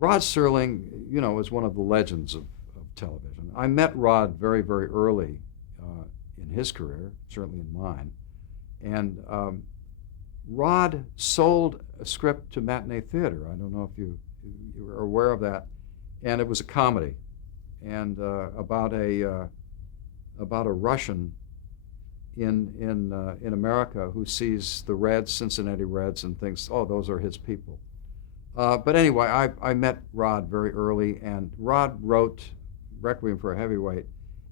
Rod Serling, is one of the legends of television. I met Rod very, very early in his career, certainly in mine. And Rod sold a script to Matinee Theater. I don't know if you were aware of that. And it was a comedy, and about a Russian in America who sees the Reds, Cincinnati Reds, and thinks, oh, those are his people. But anyway, I met Rod very early, and Rod wrote Requiem for a Heavyweight.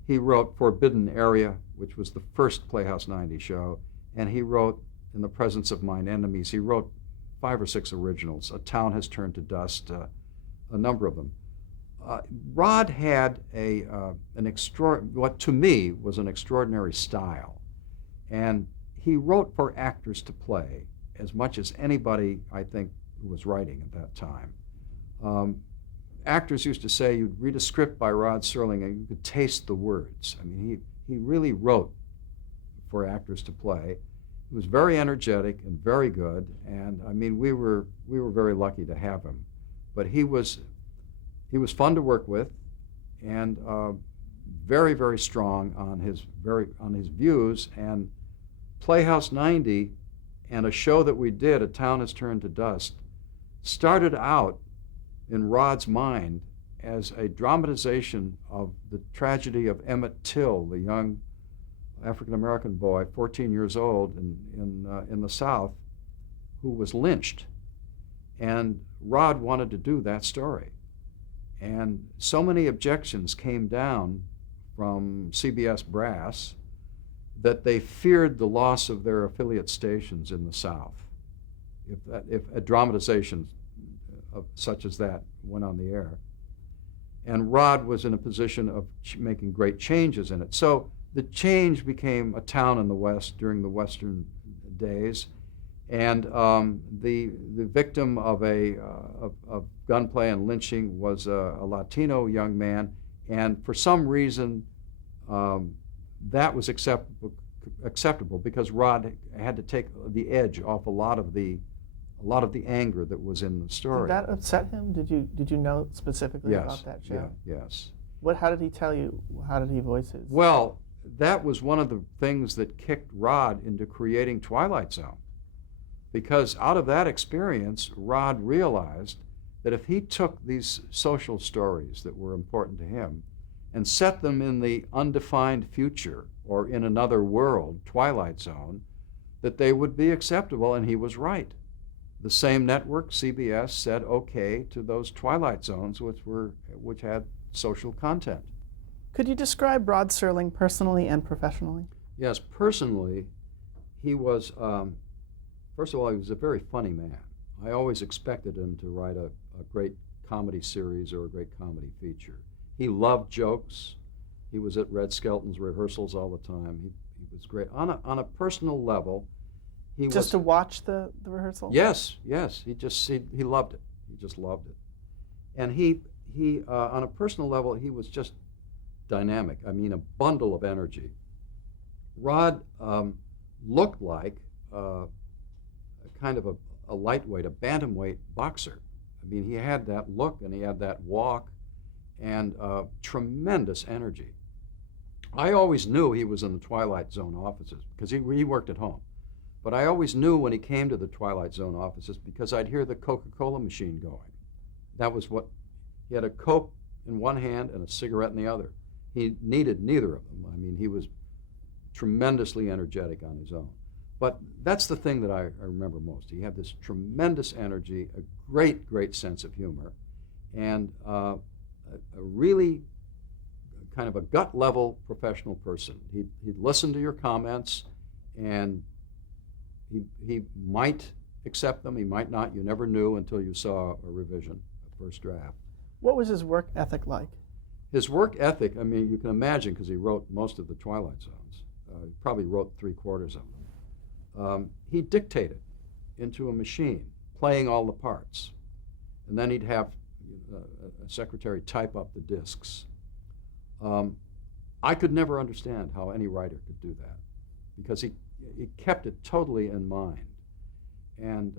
He wrote Forbidden Area, which was the first Playhouse 90 show, and he wrote In the Presence of Mine Enemies. He wrote 5 or 6 originals. A Town Has Turned to Dust, a number of them. Rod had what to me was an extraordinary style, and he wrote for actors to play as much as anybody, I think, who was writing at that time. Actors used to say you'd read a script by Rod Serling and you could taste the words. I mean, he really wrote for actors to play. He was very energetic and very good, and I mean, we were very lucky to have him. But he was fun to work with, and very, very strong on his views. And Playhouse 90 and a show that we did, A Town Has Turned to Dust, started out in Rod's mind as a dramatization of the tragedy of Emmett Till, the young African-American boy, 14 years old in the South, who was lynched. And Rod wanted to do that story. And so many objections came down from CBS brass that they feared the loss of their affiliate stations in the South if a dramatization such as that went on the air. And Rod was in a position of making great changes in it. So the change became A Town in the West during the Western days, and the victim of gunplay and lynching was a Latino young man, and for some reason that was acceptable because Rod had to take the edge off a lot of the anger that was in the story. Did that upset him? Did you know specifically about that show? Yes. How did he tell you? How did he voice his? Well, that was one of the things that kicked Rod into creating Twilight Zone, because out of that experience, Rod realized that if he took these social stories that were important to him and set them in the undefined future or in another world, Twilight Zone, that they would be acceptable, and he was right. The same network, CBS, said okay to those Twilight Zones which had social content. Could you describe Rod Serling personally and professionally? Yes, personally, he was, first of all, he was a very funny man. I always expected him to write a great comedy series or a great comedy feature. He loved jokes. He was at Red Skelton's rehearsals all the time. He was great. On a personal level, Just to watch the rehearsal? Yes. He loved it. He just loved it. And he on a personal level, he was just dynamic. I mean, a bundle of energy. Rod looked like kind of a lightweight, a bantamweight boxer. I mean, he had that look and he had that walk and tremendous energy. I always knew he was in the Twilight Zone offices because he worked at home. But I always knew when he came to the Twilight Zone offices because I'd hear the Coca-Cola machine going. That was what, he had a Coke in one hand and a cigarette in the other. He needed neither of them. I mean, he was tremendously energetic on his own. But that's the thing that I remember most. He had this tremendous energy, a great, great sense of humor, and a really kind of a gut-level professional person. He'd listen to your comments, and he might accept them, he might not. You never knew until you saw a revision, a first draft. What was his work ethic like? His work ethic, I mean, you can imagine, because he wrote most of the Twilight Zones. He probably wrote 3/4 of them. He dictated into a machine, playing all the parts. And then he'd have a secretary type up the discs. I could never understand how any writer could do that, because he kept it totally in mind. And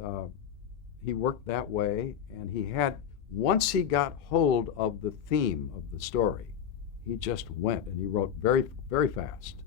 he worked that way, and he had once he got hold of the theme of the story, he just went and he wrote very, very fast.